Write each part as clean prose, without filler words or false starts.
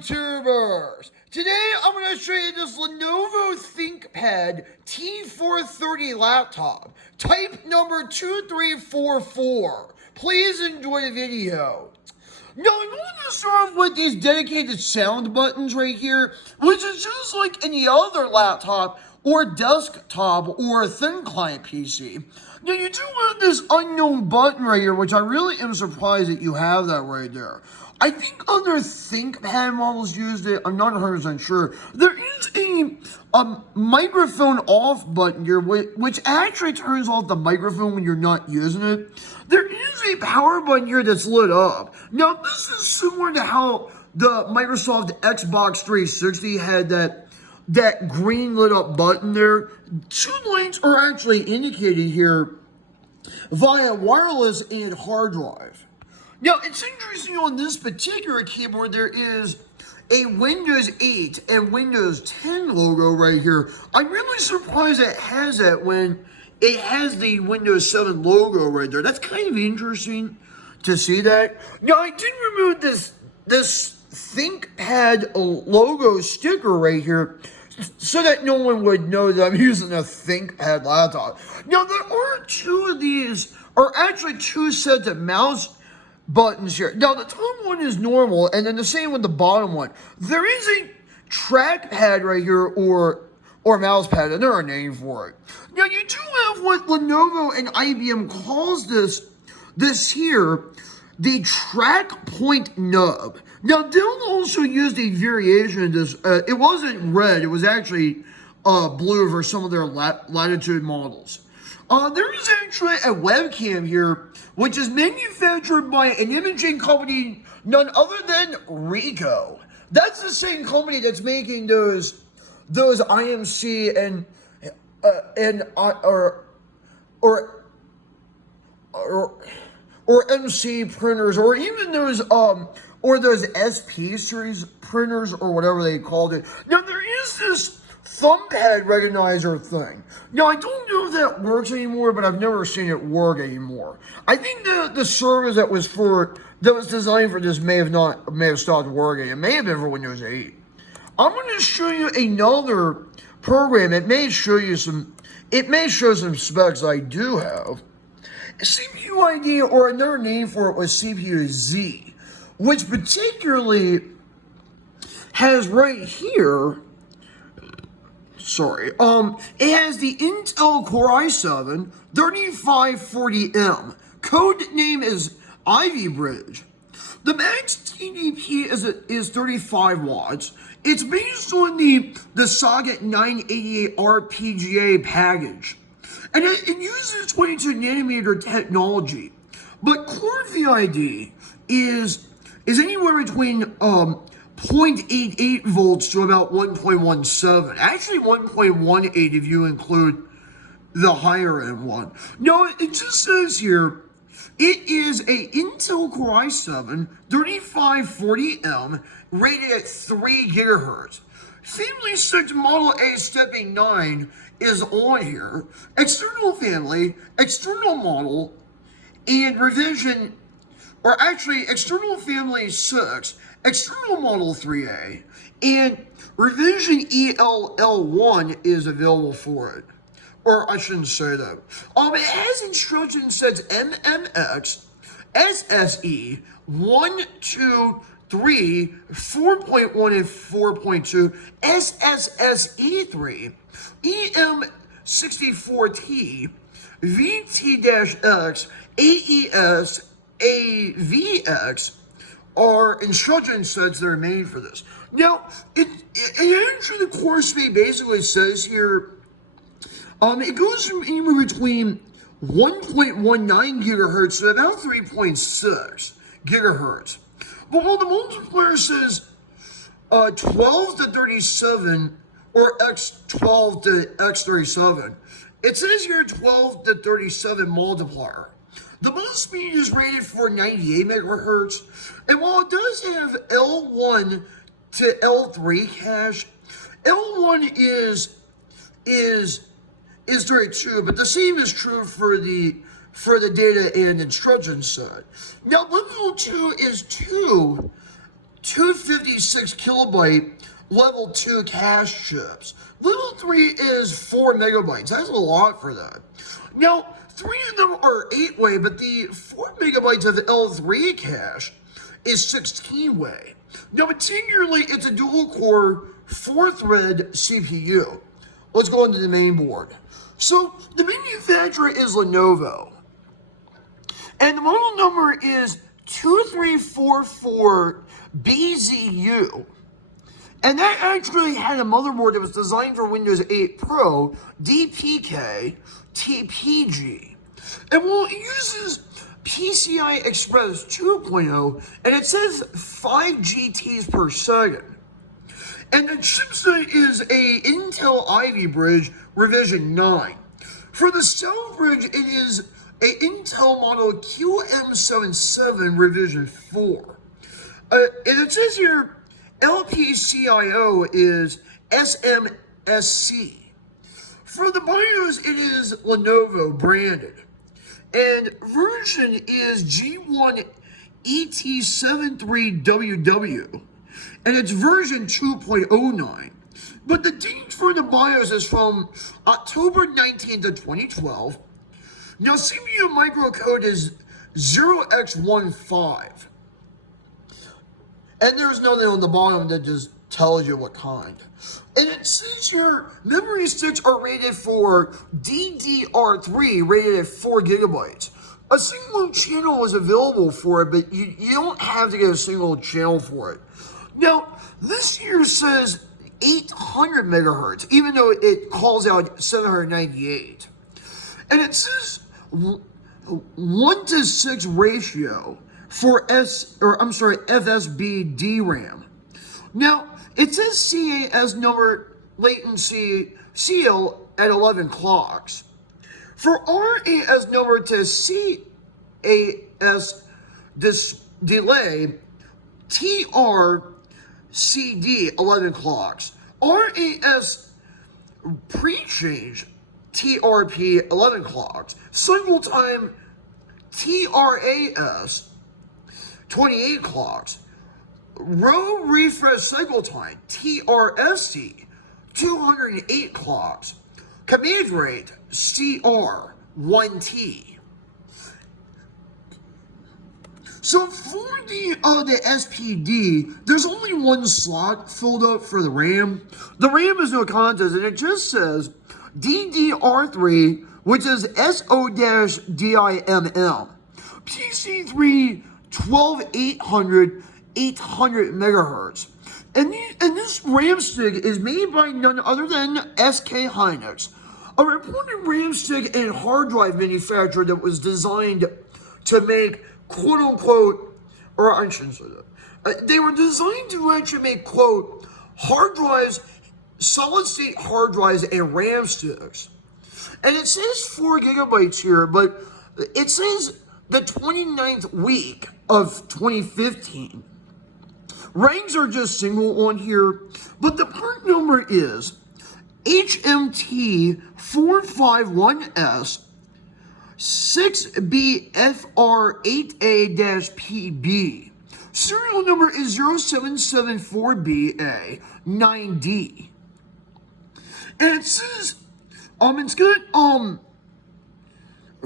YouTubers! Today I'm going to show you this Lenovo ThinkPad T430 laptop, type number 2344. Please enjoy the video. Now I'm going to start off with these dedicated sound buttons right here, which is just like any other laptop or desktop or thin client PC. Now you do have this unknown button right here, which I really am surprised that you have that right there. I think other ThinkPad models used it. I'm not 100% sure. There is a microphone off button here, which actually turns off the microphone when you're not using it. There is a power button here that's lit up. Now, this is similar to how the Microsoft Xbox 360 had that green lit up button there. Two lights are actually indicated here via wireless and hard drive. Now, it's interesting on this particular keyboard, there is a Windows 8 and Windows 10 logo right here. I'm really surprised it has that when it has the Windows 7 logo right there. That's kind of interesting to see that. Now, I did remove this ThinkPad logo sticker right here so that no one would know that I'm using a ThinkPad laptop. Now, there are two of these, or actually two sets of mouse buttons here. Now, the top one is normal, and then the same with the bottom one. There is a trackpad right here, or mouse pad, and there are a name for it. Now, you do have what Lenovo and IBM calls this here, the track point nub. Now, they'll also use a variation of this. It wasn't red, it was actually blue for some of their Latitude models. There is actually a webcam here, which is manufactured by an imaging company none other than Ricoh. That's the same company that's making those IMC and MC printers, or even those SP series printers, or whatever they called it. Now, there is this thumbpad recognizer thing. Now, I don't know if that works anymore, but I've never seen it work anymore. I think the service that was designed for this may have stopped working. It may have been for Windows 8. I'm going to show you another program. It may show some specs I do have. CPU ID, or another name for it was CPU Z, which particularly has right here. Sorry. It has the Intel Core i7 3540M. Code name is Ivy Bridge. The max TDP is 35 watts. It's based on the Socket 988 RPGA package. And it uses 22 nanometer technology. But Core VID is anywhere between 0.88 volts to about 1.17. Actually 1.18 if you include the higher end one. No, it just says here, it is a Intel Core i7 3540M rated at 3 gigahertz. Family 6 Model A Stepping 9 is on here. External family, external model, and revision, or actually external family 6, external model 3A, and revision ELL1 is available for it. Or I shouldn't say that. It has instruction sets MMX, SSE, 1, 2, 3, 4.1 and 4.2, SSSE3, EM64T, VT-X, AES, AVX are instruction sets that are made for this. Now, it actually, the core speed basically says here, it goes from anywhere between 1.19 gigahertz to about 3.6 gigahertz. But while the multiplier says 12 to 37, or X12 to X37, it says here 12 to 37 multiplier. The bus speed is rated for 98 megahertz, and while it does have L1 to L3 cache, L1 is 32, but the same is true for the data and instruction set. Now, level 2 is 2 256 kilobyte level 2 cache chips. Level 3 is 4 megabytes. That's a lot for that. Now, 3 of them are 8-way, but the 4 megabytes of L3 cache is 16-way. Now, particularly, it's a dual-core 4-thread CPU. Let's go into the main board. So, the manufacturer is Lenovo. And the model number is 2344BZU. And that actually had a motherboard that was designed for Windows 8 Pro, DPK TPG. And well, it uses PCI Express 2.0, and it says 5 GTs per second. And the chipset is a Intel Ivy Bridge revision 9. For the South Bridge, it is a Intel model QM77 revision 4. And it says here, LPCIO is SMSC. For the BIOS, it is Lenovo branded. And version is G1ET73WW. And it's version 2.09. But the date for the BIOS is from October 19th of 2012. Now, CPU microcode is 0x15. And there's nothing on the bottom that just tells you what kind. And it says here, memory sticks are rated for DDR3, rated at 4 gigabytes. A single channel is available for it, but you don't have to get a single channel for it. Now, this here says 800 megahertz, even though it calls out 798. And it says 1:6 ratio for FSB DRAM. Now, it says CAS number latency seal at 11 clocks. For RAS number to CAS delay, TRCD 11 clocks. RAS pre-change, TRP 11 clocks. Cycle time, TRAS 28 clocks. Row refresh cycle time, TRSC 208 clocks. Command rate, CR 1T. So for the SPD, there's only one slot filled up for the RAM. The RAM is no contest, and it just says DDR3, which is SO-DIMM. PC3 12800 800 megahertz. And this RAM stick is made by none other than SK Hynix, a reported RAM stick and hard drive manufacturer that was designed to make quote-unquote, or I shouldn't say that. They were designed to actually make, quote, hard drives, solid-state hard drives, and RAM sticks. And it says 4 gigabytes here, but it says the 29th week of 2015. Ranks are just single on here, but the part number is HMT451S 6BFR8A-PB. Serial number is 0774BA9D. And it says, it's got,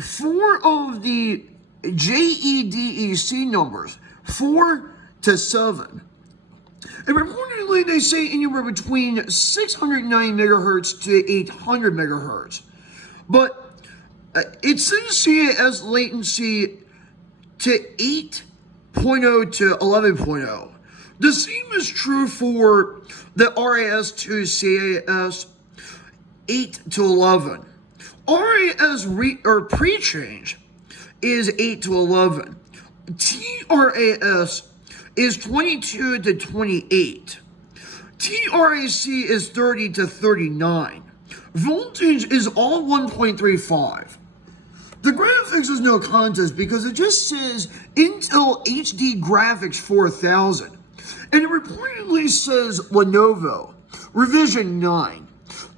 4 of the JEDEC numbers, 4 to 7. And reportedly, they say anywhere between 609 megahertz to 800 megahertz. But it says CAS latency to 8.0 to 11.0. The same is true for the RAS to CAS 8 to 11. RAS pre-change is 8 to 11. TRAS is 22 to 28. TRAC is 30 to 39. Voltage is all 1.35. The graphics is no contest because it just says Intel HD Graphics 4000. And it reportedly says Lenovo, revision 9.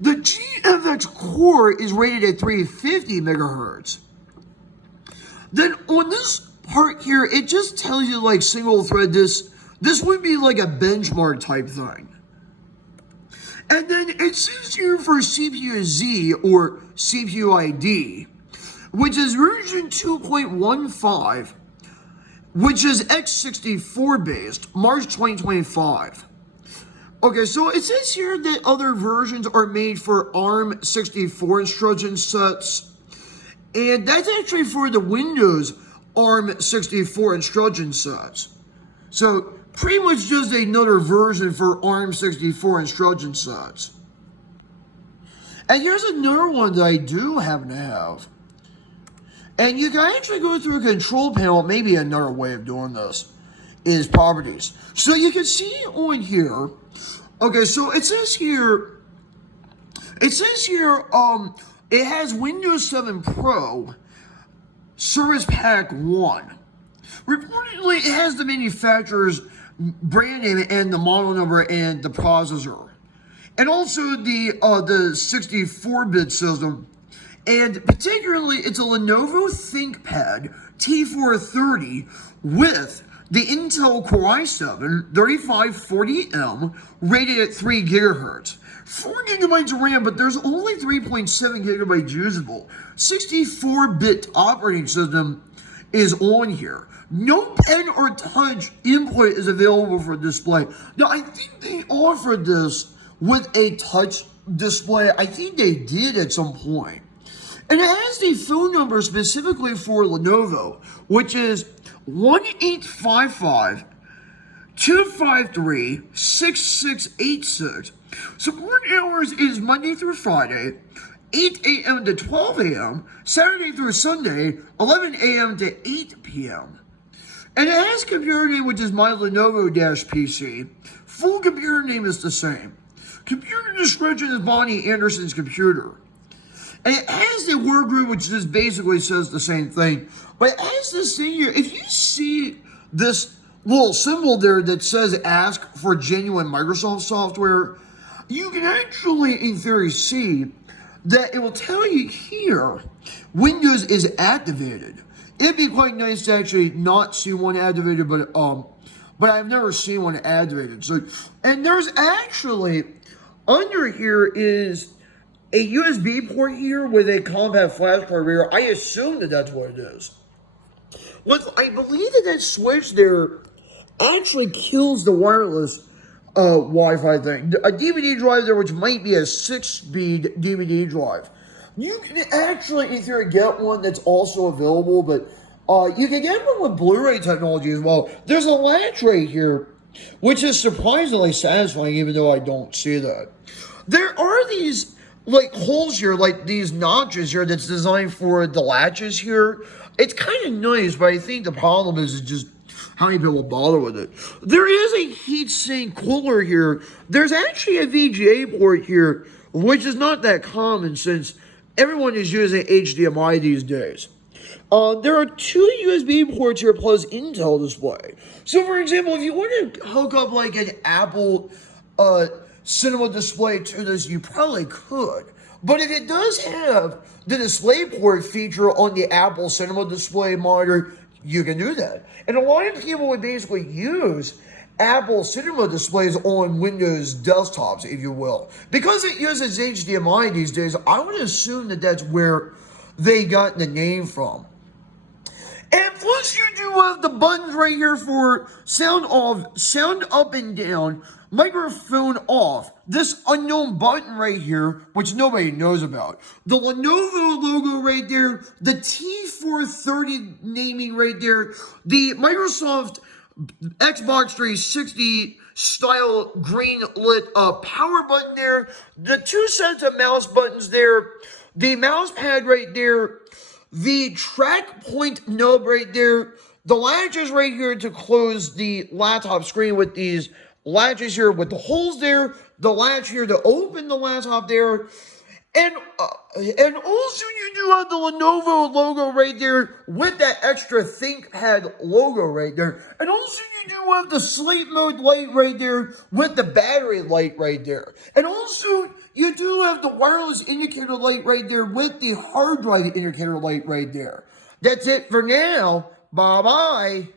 The GFX core is rated at 350 megahertz. Then on this part here, it just tells you like single thread this This would be like a benchmark type thing. And then it says here for CPU-Z or CPU-ID, which is version 2.15, which is x64 based, March 2025. Okay, so it says here that other versions are made for ARM64 instruction sets, and that's actually for the Windows ARM64 instruction sets. So pretty much just another version for ARM64 instruction sets. And here's another one that I do happen to have. And you can actually go through a control panel. Maybe another way of doing this is properties. So you can see on here, okay, so it says here, it has Windows 7 Pro Service Pack 1. Reportedly, it has the manufacturer's brand name and the model number and the processor. And also the 64-bit system. And particularly, it's a Lenovo ThinkPad T430 with the Intel Core i7-3540M rated at 3 gigahertz. 4 gigabytes of RAM, but there's only 3.7 gigabytes usable. 64-bit operating system is on here. No pen or touch input is available for display. Now, I think they offered this with a touch display. I think they did at some point. And it has the phone number specifically for Lenovo, which is 1-855-253-6686. Support hours is Monday through Friday, 8 a.m. to 12 a.m., Saturday through Sunday, 11 a.m. to 8 p.m. And it has computer name, which is my Lenovo-PC. Full computer name is the same. Computer description is Bonnie Anderson's computer. And it has the word group, which just basically says the same thing. But it has this thing here. If you see this little symbol there that says ask for genuine Microsoft software, you can actually, in theory, see that it will tell you here Windows is activated. It'd be quite nice to actually not see one activated, but I've never seen one activated. So, and there's actually, under here is a USB port here with a compact flash card reader. I assume that that's what it is. I believe that switch there actually kills the wireless Wi-Fi thing. A DVD drive there, which might be a 6-speed DVD drive. You can actually, in theory, get one that's also available, but you can get one with Blu-ray technology as well. There's a latch right here, which is surprisingly satisfying, even though I don't see that. There are these like holes here, like these notches here that's designed for the latches here. It's kind of nice, but I think the problem is just how many people bother with it. There is a heatsink cooler here. There's actually a VGA port here, which is not that common since everyone is using HDMI these days. There are 2 USB ports here plus Intel display. So for example, if you want to hook up like an Apple cinema display to this, you probably could. But if it does have the DisplayPort feature on the Apple cinema display monitor, you can do that. And a lot of people would basically use Apple cinema displays on Windows desktops, if you will. Because it uses HDMI these days, I would assume that that's where they got the name from. And plus you do have the buttons right here for sound off, sound up and down, microphone off, this unknown button right here, which nobody knows about. The Lenovo logo right there, the T430 naming right there, the Microsoft Xbox 360 style green lit power button there, the 2 sets of mouse buttons there, the mouse pad right there, the track point nub right there, the latches right here to close the laptop screen with these latches here with the holes there, the latch here to open the laptop there, and also you do have the Lenovo logo right there with that extra ThinkPad logo right there, and also you do have the sleep mode light right there with the battery light right there, and also you do have the wireless indicator light right there with the hard drive indicator light right there. That's it for now. Bye-bye.